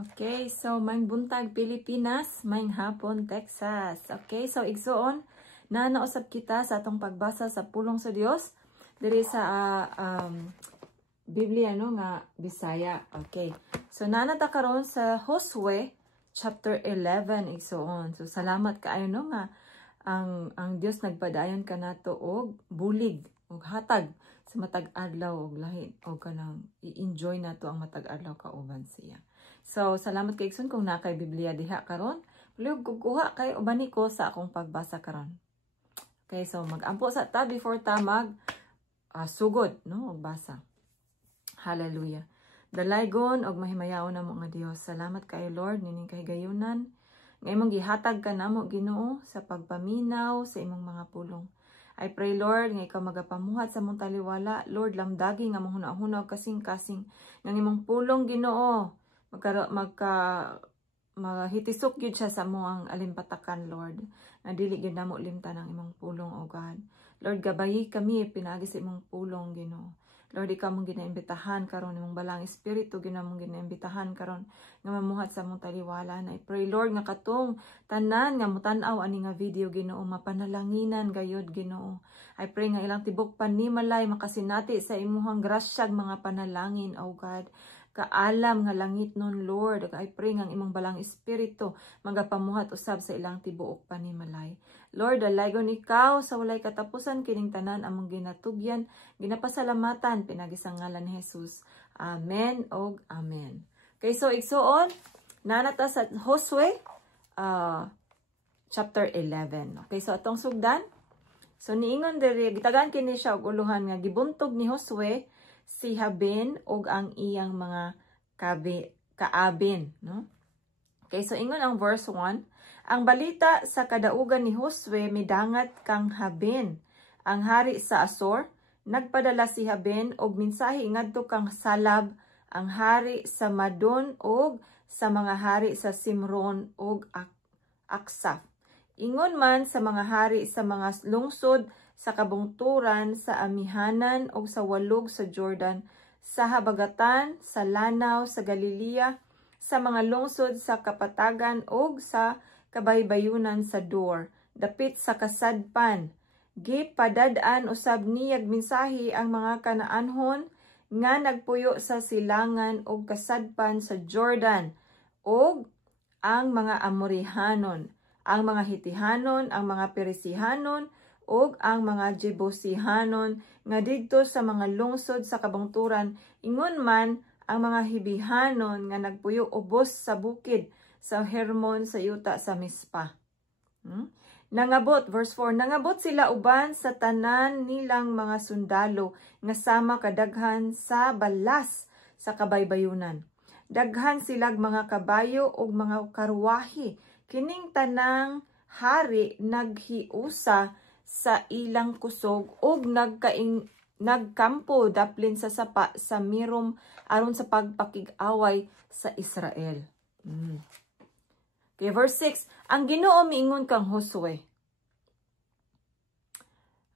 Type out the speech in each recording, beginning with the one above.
Okay, so maing buntag Pilipinas, maing hapon Texas. Okay, so igsuon na nausab kita sa atong pagbasa sa pulong sa Dios diri sa Biblia no nga Bisaya. Okay. So nanata karon sa Josue chapter 11 igsuon. So salamat kaayo no nga ang Dios nagpadayon kanato og bulig og hatag sa matag adlaw og lahi og kanang i-enjoy nato ang matag adlaw kauban siya. So salamat kay igsoon kung nakay Biblia diha karon. Pulog kukuha kay ubani ko sa akong pagbasa karon. Okay, so mag-ampo sa ta before ta mag sugod no og basa. Hallelujah. Dalaygon og mahimayaon namo nga Dios. Salamat kay Lord nining kahigayunan nga imong gihatag ka namo Ginoo sa pagpaminaw sa imong mga pulong. I pray Lord nga ikaw magapamuhat sa mong taliwala. Lord lamdagi nga mong hunahuna og kasing-kasing nga imong pulong Ginoo. Mahitisok gyud siya sa moang alimpatakan Lord. Na dili gyud namo limtan ang imong pulong o God. Lord gabayi kami pinaagi sa imong pulong Ginoo. Lord, ikaw mong ginaimbitahan karon imong balang espiritu ginamong ginaimbitahan karon nga mamuhat sa mong taliwala. I pray Lord nga katong tanan nga mutan-aw ani nga video Ginoo mapanalanginan gayud Ginoo. I pray nga ilang tibok panimalay makasinati sa imuhang grasyag mga panalangin oh God. Kaalam nga langit nun Lord. I pray nga imong balang espiritu magapamuhat usab sa ilang tibuok panimalay. Lord, dalaygon ikaw sa walay katapusan kining tanan among ginatugyan, ginapasalamatan pinagi sa ngalan ni Jesus. Amen og amen. Okay, so igsuon nanata sa Josue chapter 11. Okay, so atong sugdan. So niingon diri gitagan kini siya og uluhan nga gibuntog ni Josue si Haben og ang iyang mga kaabin, no? Okay, so ingon ang verse 1. Ang balita sa kadaugan ni Josue midangat kang Haben, ang hari sa Asor. Nagpadala si Haben og mensahe ngadto kang Salab, ang hari sa Madon og sa mga hari sa Simron og Aksaf. Ingon man sa mga hari sa mga lungsod sa kabungturan, sa amihanan o sa walog sa Jordan, sa habagatan, sa lanaw, sa Galilea, sa mga lungsod sa kapatagan o sa kabaybayunan sa Dor, dapit sa kasadpan. Gipadadaan usab niyag mensahe ang mga Kanaanhon nga nagpuyo sa silangan o kasadpan sa Jordan o ang mga Amorihanon, ang mga Hitihanon, ang mga Perisihanon, og ang mga Jebusihanon nga didto sa mga lungsod sa kabungturan, ingon man ang mga Hibihanon nga nagpuyo ubos sa bukid sa Hermon sa yuta sa Mispa. Nangabot, verse 4, nangabot sila uban sa tanan nilang mga sundalo nga sama kadaghan sa balas sa kabaybayunan. Daghan silag mga kabayo og mga karwahi. Kining tanang hari naghiusa sa ilang kusog og nagkampo daplin sa sapa sa Mirom aron sa pagpakig-away sa Israel. Okay, verse 6. Ang Ginoo miingon kang Josue.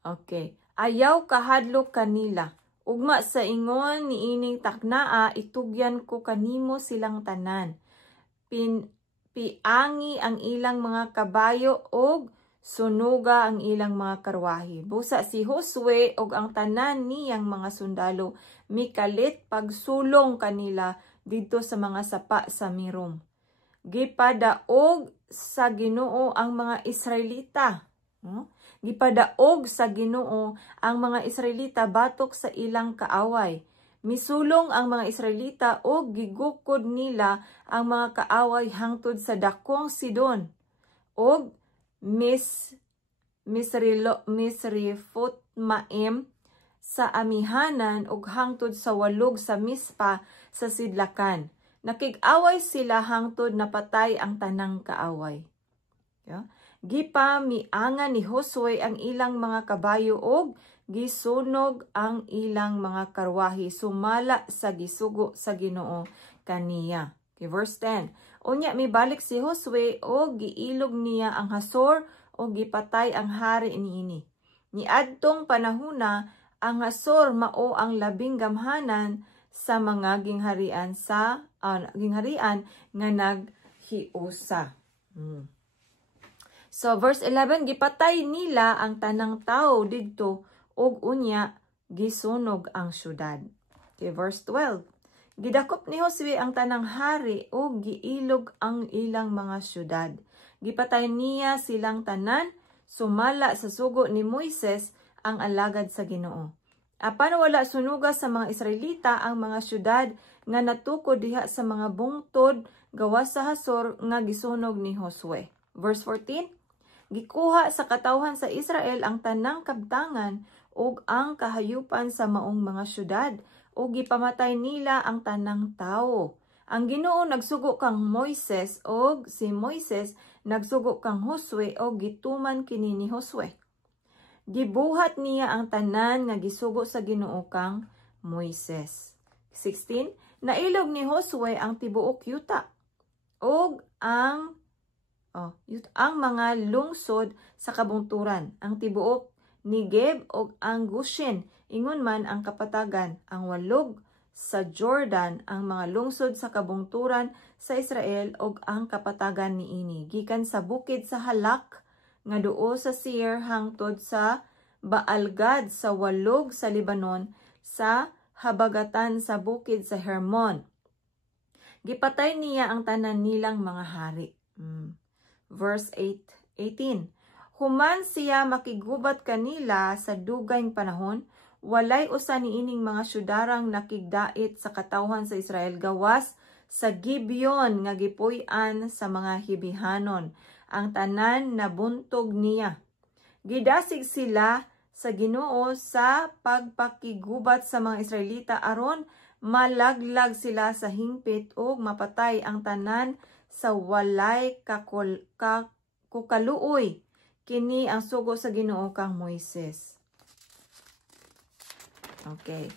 Okay. Ayaw kahadlok kanila. Ugma sa ingon niining taknaa itugyan ko kanimo silang tanan. Piangi ang ilang mga kabayo og sunuga ang ilang mga karwahi. Busa si Josue og ang tanan niyang mga sundalo mikalit pagsulong kanila didto sa mga sapa sa Mirom. Gipadaog sa Ginoo ang mga Israelita. Gipadaog sa Ginoo ang mga Israelita batok sa ilang kaaway. Misulong ang mga Israelita og gigukod nila ang mga kaaway hangtod sa dakong Sidon og Misrefotmaim sa amihanan ug hangtod sa walog sa Mispa sa sidlakan. Nakig-away sila hangtod napatay ang tanang kaaway. Yeah. Gipa miangan ni Josue ang ilang mga kabayo og gisunog ang ilang mga karwahi sumala sa gisugo sa Ginoo kaniya. Okay, verse 10. Unya mibalik si Josue og giilog niya ang Hasor o gipatay ang hari niini. Niadtong panahuna ang Hasor mao ang labing gamhanan sa mga gingharian nga naghiusa. So verse 11, gipatay nila ang tanang tao didto ug unya gisunog ang syudad. Okay, verse 12. Gidakop ni Josue ang tanang hari ug giilog ang ilang mga syudad. Gipatay niya silang tanan, sumala sa sugo ni Moises ang alagad sa Ginoo. Apan wala sunuga sa mga Israelita ang mga syudad nga natukod diha sa mga bungtod gawas sa Hasor nga gisunog ni Josue. Verse 14, gikuha sa katawhan sa Israel ang tanang kabtangan ug ang kahayupan sa maong mga syudad ug gipamatay nila ang tanang tawo. Ang Ginoo nagsugo kang Moises ug si Moises nagsugo kang Josue ug gituman kini ni Josue. Gibuhat niya ang tanan nga gisugo sa Ginoo kang Moises. 16, nailog ni Josue ang tibuok yuta ug ang mga lungsod sa kabungturan, ang tibuok Negeb ug ang Goshen, ingon man ang kapatagan, ang walog sa Jordan, ang mga lungsod sa kabungturan sa Israel ug ang kapatagan niini, gikan sa bukid sa Halak nga duo sa Seir hangtod sa Baalgad sa walog sa Libanon sa habagatan sa bukid sa Hermon. Gipatay niya ang tanan nilang mga hari. Verse 18. Human siya makigubat kanila sa dugayng panahon, walay usa niining mga syudarang nakigdait sa katawhan sa Israel gawas sa Gibeon nga gipuy-an sa mga Hibihanon. Ang tanan nabuntog niya. Gidasig sila sa Ginoo sa pagpakigubat sa mga Israelita aron malaglag sila sa hingpit ug mapatay ang tanan sa walay kukaluoy. Kini ang sugo sa Ginoo kang Moises. Okay.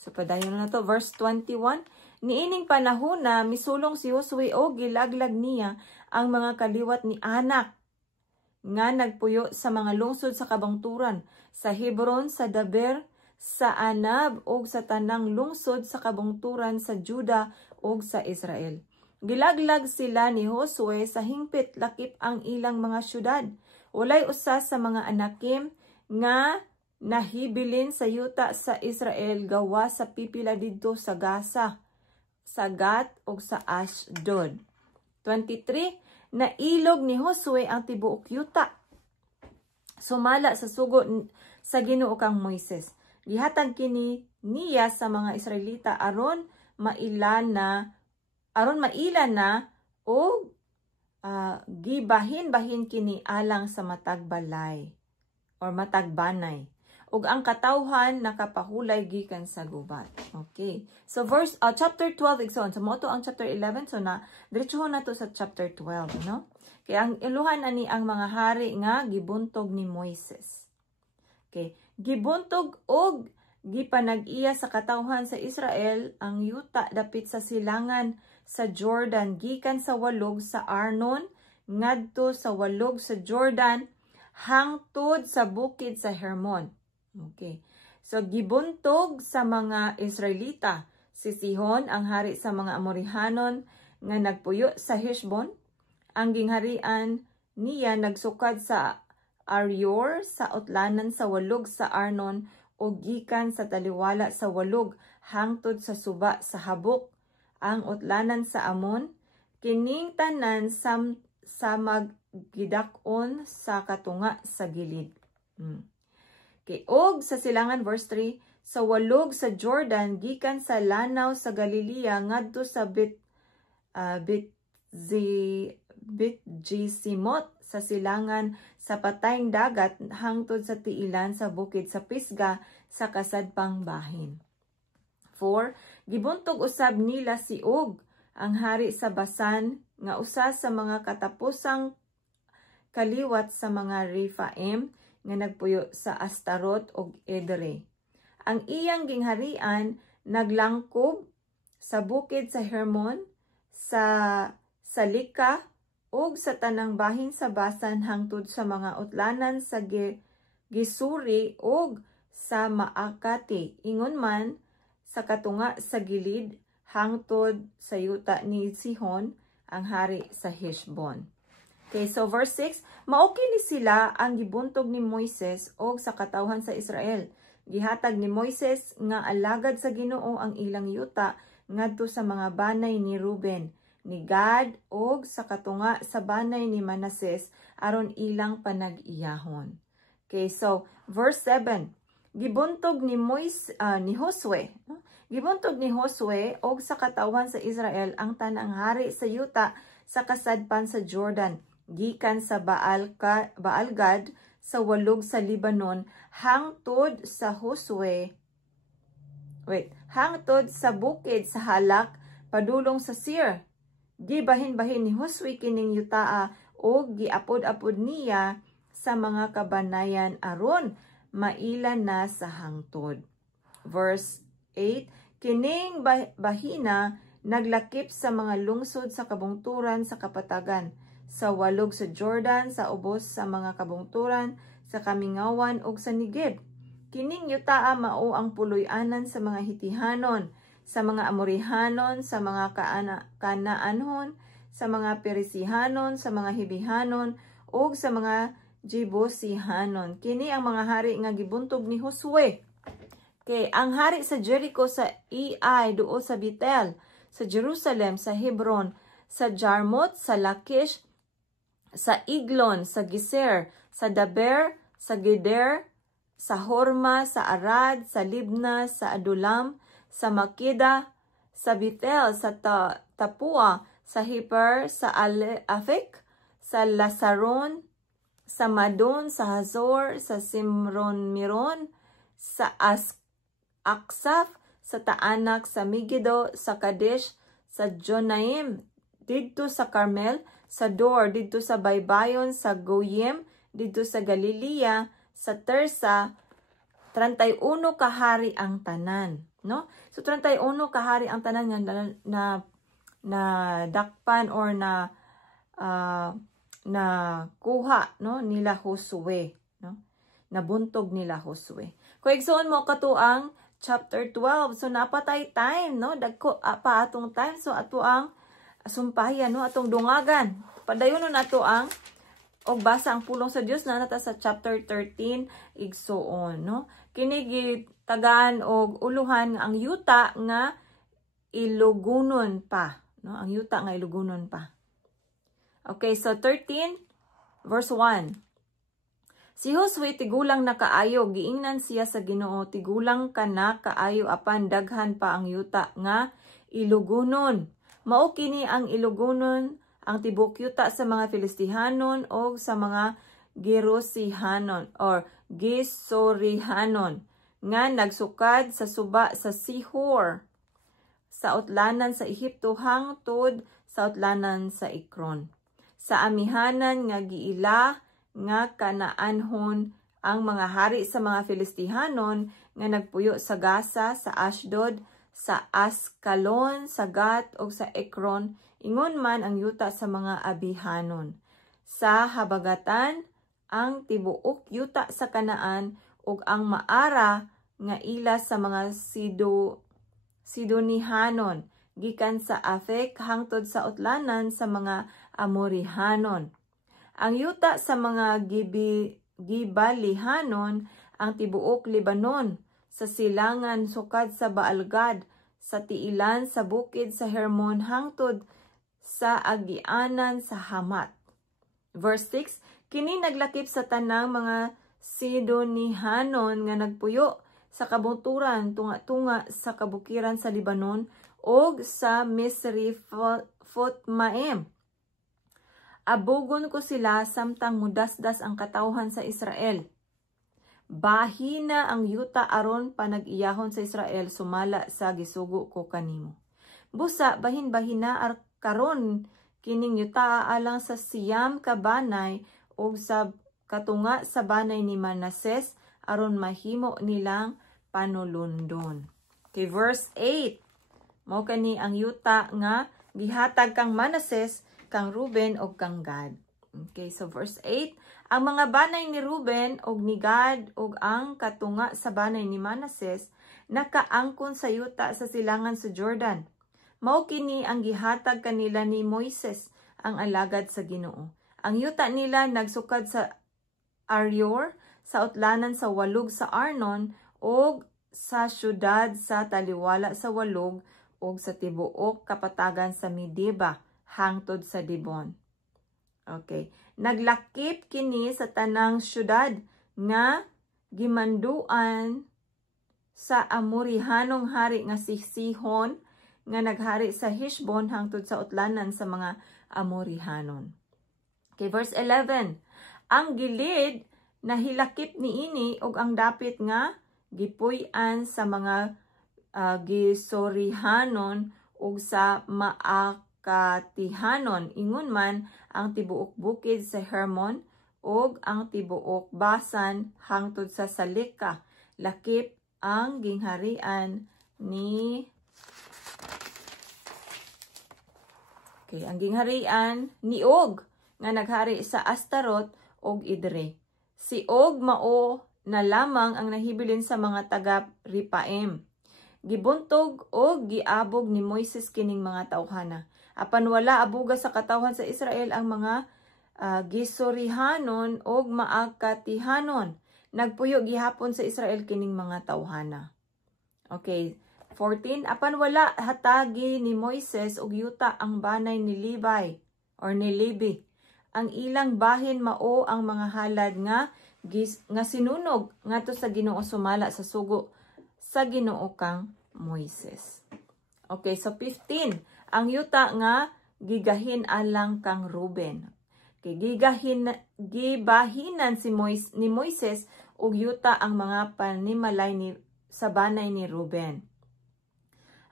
So padayon na to verse 21. Niining panahon na misulong si Josue o gilaglag niya ang mga kaliwat ni Anak nga nagpuyo sa mga lungsod sa kabangturan, sa Hebron, sa Daber, sa Anab ug sa tanang lungsod sa kabangturan sa Juda ug sa Israel. Gilaglag sila ni Josue sa hingpit lakip ang ilang mga syudad. Walay usa sa mga anakim nga nahibilin sa yuta sa Israel gawa sa pipila didto sa Gaza, sa Gat ug sa Ashdod. 23, nailog ni Josue ang tibuok yuta. Sumala sa sugo sa Ginoo kang Moises. Gihatag kini niya sa mga Israelita aron maila na o gibahin-bahin kini alang sa matag balay or matag banay. Ug ang katawhan nakapahulay gikan sa gubat. Okay. So chapter 12 igsoon. So mo to ang chapter 11, so na diretsohon na to sa chapter 12, no? Kaya ang iluhan ani ang mga hari nga gibuntog ni Moises. Okay. Gibuntog og gipanag-iya sa katawhan sa Israel ang yuta dapit sa silangan sa Jordan gikan sa walog sa Arnon ngadto sa walog sa Jordan hangtod sa bukid sa Hermon. Okay. So gibuntog sa mga Israelita si Sihon ang hari sa mga Amorihanon nga nagpuyo sa Heshbon. Ang gingharian niya nagsukad sa Arior sa utlanan sa walog sa Arnon o gikan sa taliwala sa walog hangtod sa suba sa Habok. Ang utlanan sa Amon kining tanan sa maggidak-on sa katunga sa gilid. Okay. Og sa silangan verse 3, sa walog sa Jordan gikan sa lanaw sa Galilea ngadto sa Bitjisimot sa silangan sa patayng dagat hangtod sa tiilan sa bukid sa Pisga sa kasadpang bahin. 4. Gibuntog usab nila si Og, ang hari sa Basan, nga usa sa mga katapusang kaliwat sa mga Rephaim nga nagpuyo sa Astarot ug Edrei. Ang iyang gingharian naglangkob sa bukid sa Hermon, sa Salika ug sa tanang bahin sa Basan hangtod sa mga utlanan sa Gesuri ug sa Maakati. Ingon man sa katunga sa gilid hangtod sa yuta ni Sihon, ang hari sa Heshbon. Okay, so verse 6, maukili sila ang gibuntog ni Moises og sa katawhan sa Israel. Gihatag ni Moises nga alagad sa Ginoo ang ilang yuta ngadto sa mga banay ni Ruben, ni Gad og sa katunga sa banay ni Manases aron ilang panag-iyahon. Okay, so verse 7, gibuntog ni Josue, no? Gibuntog ni Josue og sa katawhan sa Israel ang tanang hari sa yuta sa kasadpan sa Jordan, gikan sa Baalgad sa walog sa Libanon hangtod sa hangtod sa bukid sa Halak padulong sa Seir. Gibahin-bahin ni Josue kining yutaa og giapod-apod niya sa mga kabanayan aron mailan na sa hangtod. Verse 8, kining bahina naglakip sa mga lungsod sa kabungturan sa kapatagan, sa walog sa Jordan, sa ubos sa mga kabungturan, sa kamingawan ug sa Negeb. Kining yutaa mao ang puloy-anan sa mga Hitihanon, sa mga Amorihanon, sa mga Kanaanhon, sa mga Perisihanon, sa mga Hibihanon, ug sa mga Jebusihanon. Kini ang mga hari nga gibuntog ni Josue. Okay, ang hari sa Jericho, sa Ai, duol sa Bethel, sa Jerusalem, sa Hebron, sa Jarmut, sa Lakish, sa Iglon, sa Giser, sa Daber, sa Geder, sa Horma, sa Arad, sa Libna, sa Adulam, sa Makeda, sa Bethel, sa Tapua, sa Hiper, sa Afek, sa Lasaron, sa Madon, sa Hazor, sa Simron-Miron, sa Aksaf, sa Taanak, sa Megiddo, sa Kadesh, sa Jonaim, didto sa Carmel, sa Dor, didto sa Baybayon, sa Goyim, didto sa Galilea, sa Tersa, 31 kahari ang tanan, no? So 31 kahari ang tanan nga na dakpan or na kuha, no, nila Josue, no? Nabuntog nila Josue. Kung igsoon mo katuang chapter 12, so napatay time, no? Dagko pa atong time, so ato ang sumpayan, no, atong dungagan. Padayon nato ang og basa ang pulong sa Dios na nata sa chapter 13 igsoon, no? Kini gitagaan og uluhan ang yuta nga ilugunon pa, no? Ang yuta nga ilugunon pa. Okay, so 13 verse 1. Si Josue tigulang na kaayo, giingnan siya sa Ginoo, tigulang ka na kaayo apan daghan pa ang yuta nga ilugunon. Mao kini ang ilugunon ang tibok yuta sa mga Filistihanon o sa mga Gerusihanon or Gesorihanon nga nagsukad sa suba sa Sihor sa utlanan sa Ehipto hangtod sa utlanan sa Ekron. Sa amihanan nga giila nga Kanaanhon ang mga hari sa mga Filistihanon nga nagpuyo sa Gaza, sa Ashdod, sa Askalon, sa Gat o sa Ekron, ingon man ang yuta sa mga Abihanon. Sa habagatan, ang tibuok yuta sa Kanaan ug ang maara nga ila sa mga Sidonihanon, gikan sa Afek hangtod sa utlanan sa mga Amorihanon. Ang yuta sa mga Gibalihanon, ang tibuok Libanon, sa silangan sukad sa Baalgad, sa tiilan sa bukid sa Hermon hangtod sa agianan sa Hamat. Verse 6, kini naglakip sa tanang mga Sidonihanon nga nagpuyo sa kabungturan tunga-tunga sa kabukiran sa Libanon o sa Misrefotmaim. Abugon ko sila samtang mudasdas ang katawhan sa Israel. Bahina ang yuta aron panag-iyahon sa Israel sumala sa gisugo ko kanimo. Busa bahin-bahina karon kining yuta alang sa siyam ka banay ug sa katunga sa banay ni Manases aron mahimo nilang panulundon. Okay, verse 8. Mao kani ang yuta nga gihatag kang Manases, kang Ruben o kang Gad. Okay, so verse 8, ang mga banay ni Ruben o ni Gad o ang katunga sa banay ni Manases nakaangkon sa yuta sa silangan sa Jordan. Mao kini ang gihatag kanila ni Moises, ang alagad sa Ginoo. Ang yuta nila nagsukad sa Arior, sa utlanan sa walog sa Arnon, o sa syudad sa taliwala sa walog, o sa tibuok kapatagan sa Medeba, hangtod sa Dibon. Okay. Naglakip kini sa tanang syudad nga gimanduan sa Amorihanong hari nga si Sihon, nga naghari sa Heshbon hangtod sa utlanan sa mga Amorihanon. Okay, verse 11. Ang gilid na hilakip niini og ang dapit nga gipuy-an sa mga Gisorihanon ug sa Maakatihanon, ingon man ang tibuok bukid sa Hermon ug ang tibuok Basan hangtod sa Salika. Lakip ang gingharian ni ang gingharian ni Og nga naghari sa Astarot og Idre. Si Og mao na lamang ang nahibilin sa mga taga Ripaim. Gibuntog o giabog ni Moises kining mga tawhana. Apan wala abuga sa katawhan sa Israel ang mga Gisorihanon o Maakatihanon. Nagpuyo gihapon sa Israel kining mga tawhana. Okay, 14. Apan wala hatagi ni Moises og yuta ang banay ni Levi or ni Levi. Ang ilang bahin mao ang mga halad nga sinunog ngadto sa Ginoo sumala sa sugo sa Ginoo kang Moises. Okay, so 15. Ang yuta nga gigahin alang kang Ruben. Okay, gibahinan ni Moises og yuta ang mga panimalay sa banay ni Ruben.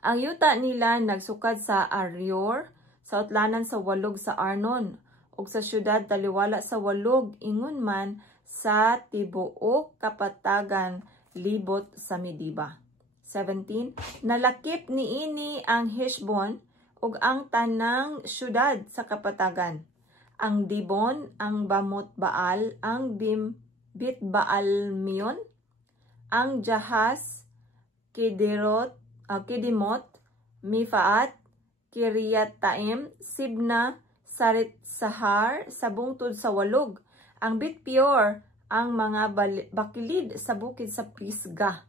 Ang yuta nila nagsukad sa Arior, sa utlanan sa walog sa Arnon, ug sa syudad taliwala sa walog, ingon man sa tibuok kapatagan libot sa Medeba. 17. Nalakip niini ang Heshbon ug ang tanang syudad sa kapatagan. Ang Dibon, ang Bamot Baal, ang Bit Baal Mion, ang Jahas, Kedemot, Mifaat, Kiriataim, Sibna, Sarit Sahar, sa bungtod sa walog. Ang Bit Peor, ang mga bakilid sa bukid sa Pisgah.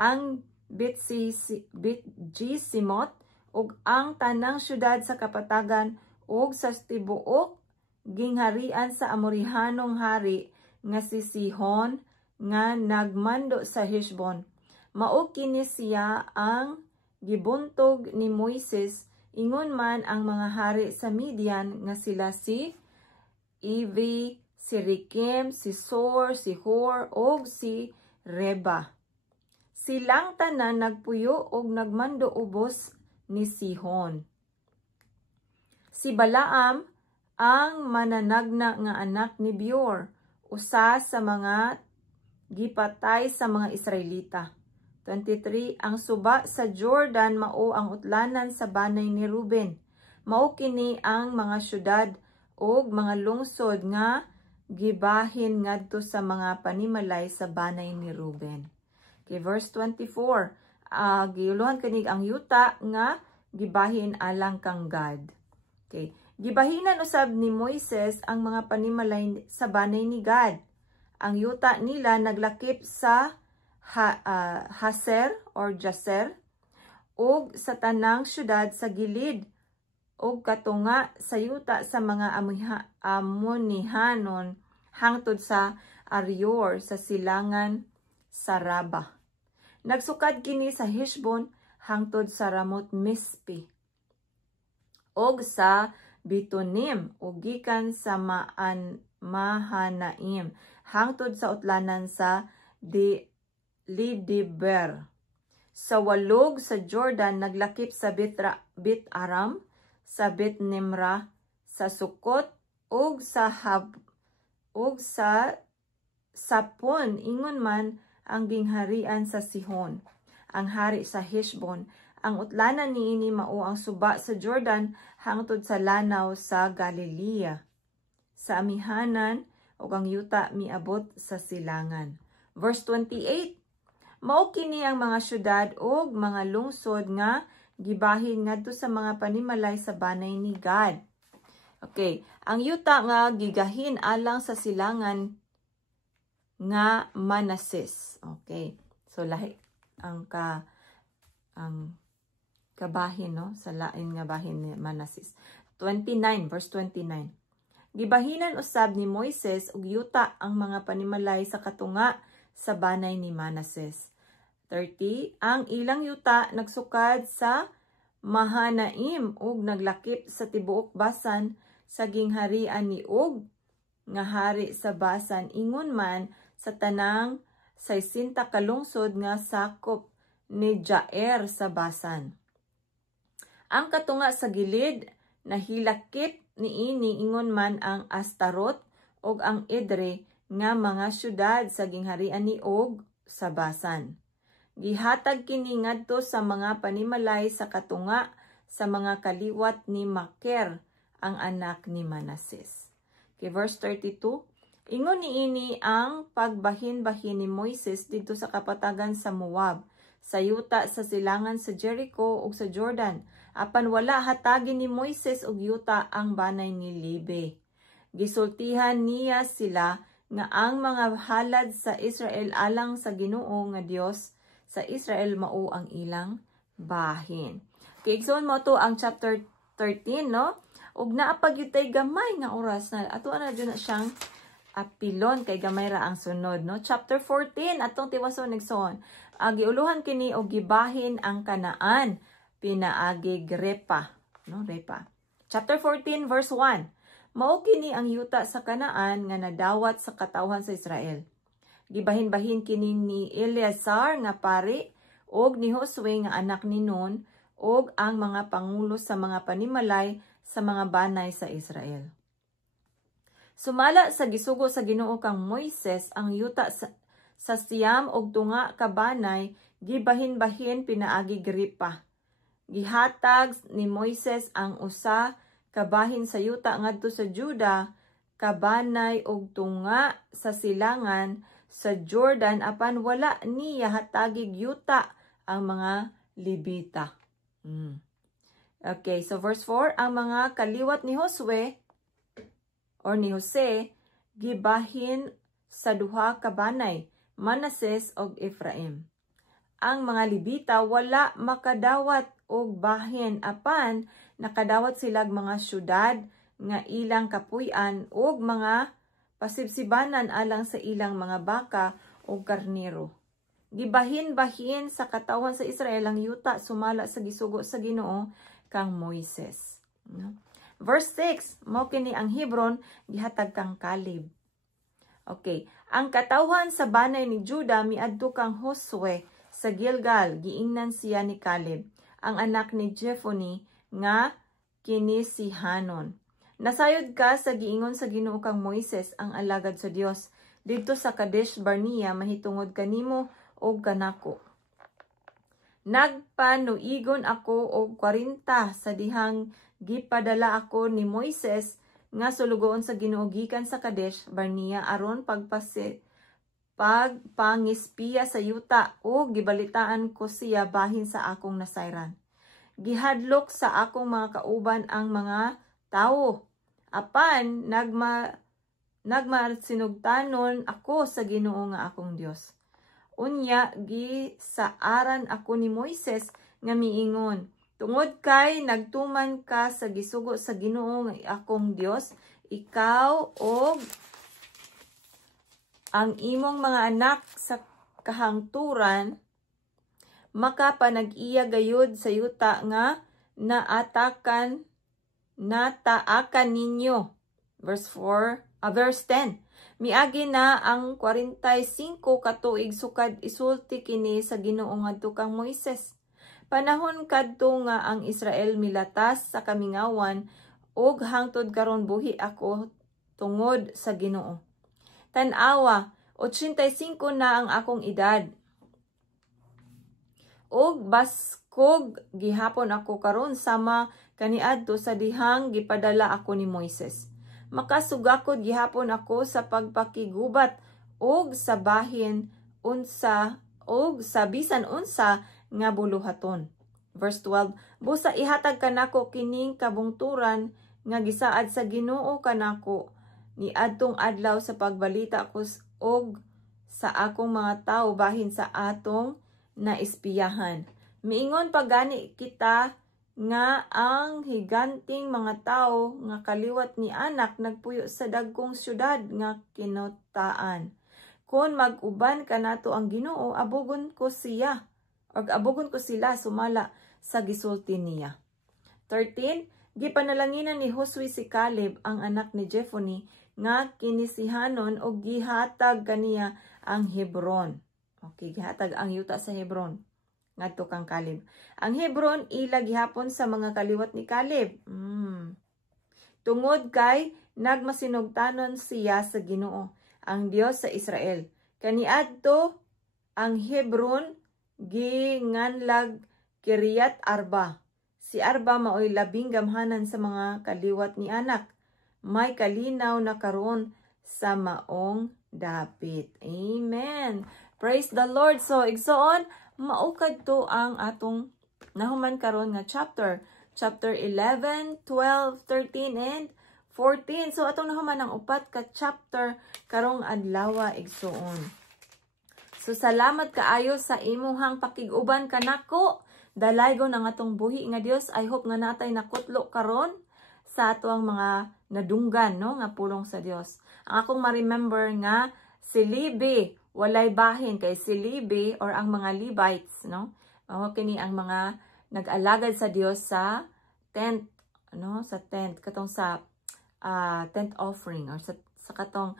Ang Bit-Jisimot, ug ang tanang syudad sa kapatagan, ug sa tibuok gingharian sa Amorihanong hari nga si Sihon nga nagmando sa Heshbon. Mao kini siya ang gibuntog ni Moises, ingon man ang mga hari sa Midian nga sila si Evi, si Rekem, si Sor, si Hor, og si Reba. Silang tanan nagpuyo og nagmando ubos ni Sihon. Si Balaam ang mananagna nga anak ni Beor, usa sa mga gipatay sa mga Israelita. 23. Ang suba sa Jordan mao ang utlanan sa banay ni Ruben. Mao kini ang mga syudad ug mga lungsod nga gibahin ngadto sa mga panimalay sa banay ni Ruben. Okay, verse 24. Giuluhan kanig ang yuta nga gibahin alang kang Gad. Okay. Gibahinan usab ni Moises ang mga panimalay sa banay ni Gad. Ang yuta nila naglakip sa Haser or Jaser ug sa tanang syudad sa gilid ug katunga sa yuta sa mga Amonihanon hangtod sa Arior sa silangan sa Raba. Nagsukad kini sa Heshbon hangtod sa Ramot Mispi og sa Bitonim ug gikan sa Mahanaim hangtod sa utlanan sa Lidiber. Sa walog sa Jordan naglakip sa Bit Aram, sa Bit Nimra, sa Sukot ug sa Sapon, ingon man ang gingharian sa Sihon, ang hari sa Heshbon. Ang utlanan niini mao ang suba sa Jordan hangtod sa lanaw sa Galilea. Sa amihanan ug ang yuta miabot sa silangan. Verse 28. Mao kini ang mga syudad ug mga lungsod nga gibahin ngadto sa mga panimalay sa banay ni God. Okay, ang yuta nga gigahin alang sa silangan nga Manases. Okay, so lahi ang kabahin, no, sa lain nga bahin ni Manases. 29 verse 29. Gibahinan usab ni Moises ug yuta ang mga panimalay sa katunga sa banay ni Manases. 30. Ang ilang yuta nagsukad sa Mahanaim ug naglakip sa tibuok Basan sa gingharian ni Og nga hari sa Basan, ingon man sa tanang 60 kalungsod nga sakop ni Jair sa Basan. Ang katunga sa gilid nahilakip niini ingon man ang Astarot ug ang Edre nga mga syudad sa gingharian ni Og sa Basan. Gihatag kini ngadto sa mga panimalay sa katunga sa mga kaliwat ni Maker, ang anak ni Manases. Okay, verse 32. Ingon niini ang pagbahin-bahin ni Moises dito sa kapatagan sa Moab, sa yuta sa silangan sa Jericho ug sa Jordan, apan wala hatagin ni Moises ug yuta ang banay ni Libe. Gisultihan niya sila nga ang mga halad sa Israel alang sa Ginoo nga Dios sa Israel mao ang ilang bahin. Kay igsoon mo to ang chapter 13, no? Ug naapagyutay gamay nga oras na ato na dyan na siyang apilon kay gamay ra ang sunod, no? Chapter 14 atong tiwason nigsoon. Giuluhan kini og gibahin ang Kanaan pinaagi Repa, no? Repa. Chapter 14 verse 1. Mao kini ang yuta sa Kanaan nga nadawat sa katawhan sa Israel. Gibahin-bahin kini ni Eleazar nga pari og ni Josue nga anak ni Nun og ang mga pangulo sa mga panimalay sa mga banay sa Israel. Sumala sa gisugo sa Ginoo kang Moises ang yuta sa siyam og tunga ka banay gibahin-bahin pinaagi Gripa. Gihatag ni Moises ang usa ka bahin sa yuta ngadto sa Juda, kabanay og tunga sa silangan sa Jordan apan wala niya hatagig yuta ang mga Libita. Okay, so verse 4, ang mga kaliwat ni Josue or ni Jose gibahin sa duha ka banay, Manases ug Ephraim. Ang mga Libita wala makadawat og bahin apan nakadawat sila mga syudad nga ilang kapuy-an ug mga pasibsibanan alang sa ilang mga baka o karnero. Gibahin-bahin sa katawhan sa Israel ang yuta sumala sa gisugo sa Ginoo kang Moises. No? Verse 6, mao kini ang Hebron gihatag kang Caleb. Okay, ang katawhan sa banay ni Juda miadto kang Josue sa Gilgal, giingnan siya ni Caleb, ang anak ni Jephunneh nga kini si Hanon. Nasayod ka sa giingon sa Ginoo kang Moises ang alagad sa Dios didto sa Kadesh Barnea mahitungod kanimo og kanako. Nagpanuigon ako og 40 sa dihang gipadala ako ni Moises nga sulugoon sa Ginoo gikan sa Kadesh Barnea aron pagpangispiya sa yuta ug gibalitaan ko siya bahin sa akong nasayran. Gihadlok sa akong mga kauban ang mga tawo. Apan nagmasinugtanon ako sa Ginoo nga akong Dios. Unya gisaaran ako ni Moises nga miingon, tungod kay nagtuman ka sa gisugo sa Ginoo nga akong Dios, ikaw og ang imong mga anak sa kahangturan makapanag-iya gayud sa yuta nga nataakan ninyo. Verse 10. Miagi na ang 45 katuig sukad isulti kini sa Ginoo ngadto kang Moises. Panahon kadto nga ang Israel milatas sa kamingawan ug hangtod karon buhi ako tungod sa Ginoo. Tan-awa, 85 na ang akong edad. Ug baskog gihapon ako karon sama kaniadto sa dihang gipadala ako ni Moises. Makasugakod gihapon ako sa pagpakigubat og sa bahin unsa og sa bisan unsa nga buluhaton. Verse 12, busa ihatag kanako kining kabungturan nga gisaad sa Ginoo kanako ni adtong adlaw sa pagbalita ko og sa akong mga tawo bahin sa atong naispiyahan. Miingon pagani kita nga ang higanting mga tawo nga kaliwat ni anak nagpuyo sa dagkong syudad nga kinutaan. Kung mag-uban kanato ang Ginoo, abugon ko siya o abugon ko sila sumala sa gisulti niya. 13, gipanalanginan ni Josue si Caleb ang anak ni Jephunneh nga kinisihanon og gihatag kaniya ang Hebron. Okay, gihatag ang yuta sa Hebron ngadto kang Caleb. Ang Hebron ila gihapon sa mga kaliwat ni Caleb. Tungod kay nagmasinugtanon siya sa Ginoo, ang Dios sa Israel. Kaniadto ang Hebron ginganlag Kiryat Arba. Si Arba maoy labing gamhanan sa mga kaliwat ni anak. May kalinaw na karon sa maong dapit. Amen. Praise the Lord. So, igsoon, maukad to ang atong nahuman karon nga chapter. Chapter 11, 12, 13, and 14. So, atong nahuman ang upat ka chapter karong adlaw igsoon. So, salamat kaayo sa imuhang pakiguban kanako. Dalaygo ng atong buhi nga Dios. I hope nga natay nakutlo karon sa ato ang mga nadunggan, no, nga pulong sa Dios. Ang akong ma-remember nga si Levi walay bahin kay si Levi or ang mga Levites, no, kini ang mga nag-alagad sa Dios sa tent, no, sa tent katong sa tent offering or sa katong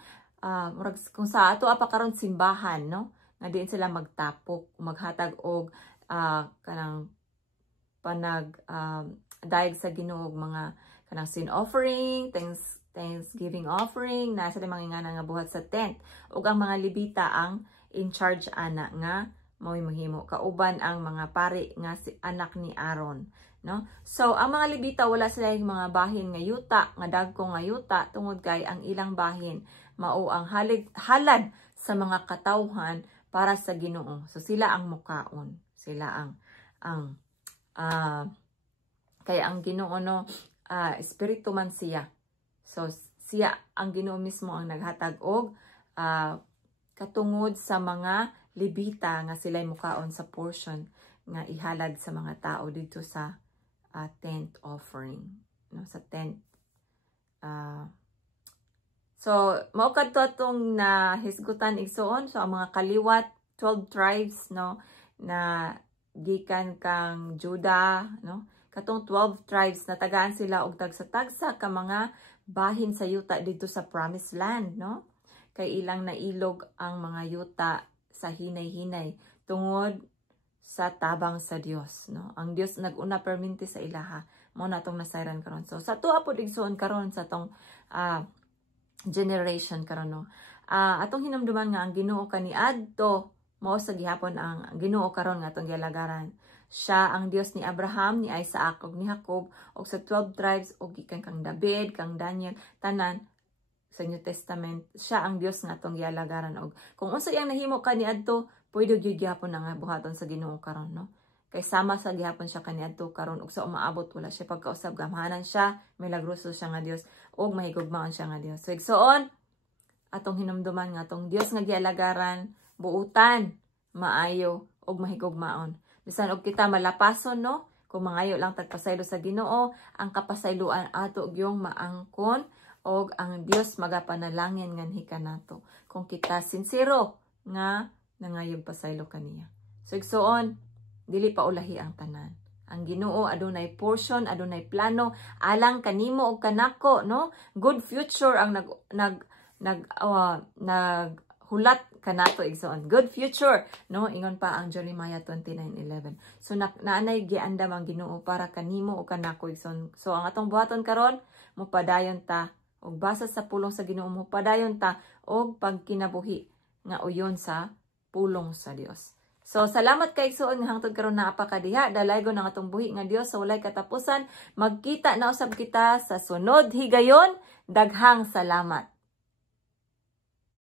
kung sa ato apa karon simbahan, no, nga diin sila magtapok, maghatag og kanang panag daig sa Ginoo mga kanang sin offering, Thanksgiving offering, nasa mga nga buhat sa tent. Ug ang mga Levita ang in charge ana nga mao'y mahimo kauban ang mga pari nga si anak ni Aaron, no? So ang mga Levita wala sila yung mga bahin nga yuta, nga dagko nga yuta tungod kay ang ilang bahin mao ang halad sa mga katawhan para sa Ginoo. So sila ang mukaon, sila ang kaya ang Ginoo, no, espiritu man siya. So siya ang Ginoo mismo ang naghatag og katungod sa mga Levita nga sila'y mukaon sa portion nga ihalad sa mga tao dito sa tent offering, no, sa tent. So mao kadto atong na hisgutan igsoon. So ang mga kaliwat 12 tribes, no, na gikan kang Judah, no, katong 12 tribes na tagaan sila og tagsa-tagsa ka mga bahin sa yuta dito sa Promised Land, no, kay ilang nailog ang mga yuta sa hinay-hinay tungod sa tabang sa Dios, no. Ang Dios nag-una perminti sa ilaha, mo na tong nasayran karon. So sa tuwa pod igsoon karon sa tong generation karon, no, atong hinumduman nga ang Ginoo kaniadto mao sa gihapon ang Ginoo karon nga atong gialagaran. Siya ang Dios ni Abraham, ni Isaac, ug ni Jacob, ug sa 12 tribes, ug gikan kang David, kang Daniel, tanan sa New Testament. Siya ang Dios nga atong gialagaran. Og kung unsa iyang nahimo kaniadto, pwede gyud gihapon nga buhaton sa Ginoo karon, no? Kay sama sa gihapon siya kaniadto karon, ug sa umaabot wala siya pagkausab, gamhanan siya, milagroso siya nga Dios, ug mahigugmaon siya nga Dios. So igsoon, atong hinumduman nga atong Dios nga gialagaran, buutan, maayo, og mahigugmaon. Bisan og kita malapason, no, kung mangayo lang tagpasaylo sa Ginoo, ang kapasayloan ato gyung maangkon og ang Dios magapanalangin nganhi kanato. Kung kita sincero nga nangayog pasaylo kaniya. So igsoon, dili pa ulahi ang tanan. Ang Ginoo adunay portion, adunay plano alang kanimo og kanako, no? Good future ang hulat kanato igsoon. Good future, no, ingon pa ang Jeremiah 29:11. So naanay giandam ang Ginoo para kanimo o kanako igsoon. So ang atong buhaton karon, mupadayon ta og basa sa pulong sa Ginoo, mupadayon ta og pagkinabuhi nga uyon sa pulong sa Dios. So salamat kay igsoon nga hangtod karon naa pa kadiha, dalaygon ang atong buhi nga Dios sa walay katapusan. Magkita na usab kita sa sunod higayon. Daghang salamat.